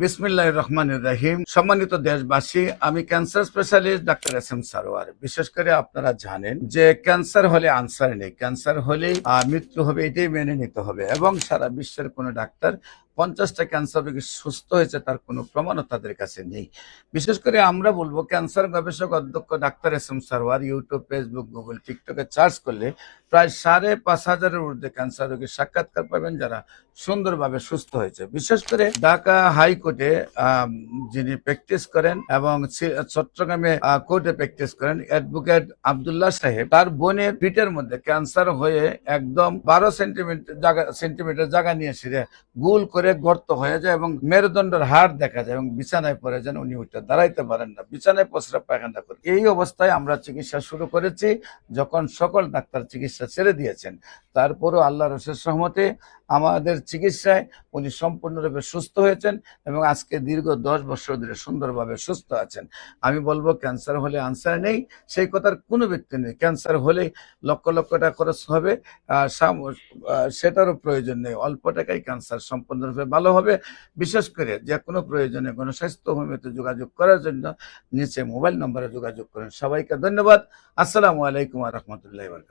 বিসমিল্লাহির রহমানির রহিম। সম্মানিত দেশবাসী, আমি cancer specialist doctor S M Sarwar. বিশেষ করে আপনারা জানেন যে ক্যান্সার হলে আনসার নেই, ক্যান্সার হলেই মৃত্যু হবে, এটাই মেনে নিতে হবে। এবং সারা বিশ্বের কোনো ডাক্তার 50টা ক্যান্সার রোগী সুস্থ হয়েছে তার কোনো প্রমাণও তাদের কাছে নেই। বিশেষ করে আমরা বলবো, ক্যান্সার গবেষক অধ্যক্ষ doctor S M Sarwar YouTube, Facebook, Google, টিকটকে সার্চ করলে প্রায় 5,500-এর ঊর্ধ্বে ক্যান্সার রোগীর সাক্ষাৎকার পাবেন যারা সুন্দরভাবে সুস্থ হয়েছে। বিশেষ করে ঢাকা হাইকোর্টে যিনি প্র্যাকটিস করেন এবং চট্টগ্রামে কোর্টে প্র্যাকটিস করেন অ্যাডভোকেট আব্দুল্লাহ সাহেব, তার বোনের পিঠের মধ্যে ক্যান্সার হয়ে একদম 12 সেন্টিমিটার জায়গা নিয়ে এসে গোল করে গর্ত হয়ে যায় এবং মেরুদণ্ডের হাড় দেখা যায় এবং বিছানায় পড়ে যান। উনি উঠে দাঁড়াইতে পারেন না, বিছানায় প্রস্রাব পায়খানা করে। এই অবস্থায় আমরা চিকিৎসা শুরু করেছি, যখন সকল ডাক্তার চিকিৎসা ছেড়ে দিয়েছেন। তারপরও আল্লাহর অশেষ রহমতে আমাদের চিকিৎসায় উনি সম্পূর্ণরূপে সুস্থ হয়েছেন এবং আজকে দীর্ঘ 10 বছর ধরে সুন্দরভাবে সুস্থ আছেন। আমি বলবো, ক্যান্সার হলে আনসার নেই সেই কথার কোনো ব্যক্তি নেই। ক্যান্সার হলে লক্ষ লক্ষ টাকা খরচ হবে, সেটারও প্রয়োজন নেই। অল্প টাকায় ক্যান্সার সম্পূর্ণরূপে ভালো হবে। বিশেষ করে যে কোনো প্রয়োজনে গণস্বাস্থ্য হোমিওতে যোগাযোগ করার জন্য নিচে মোবাইল নম্বরে যোগাযোগ করেন। সবাইকে ধন্যবাদ। আসসালামু আলাইকুম ওয়া রাহমাতুল্লাহি ওয়া বারাকাতুহু।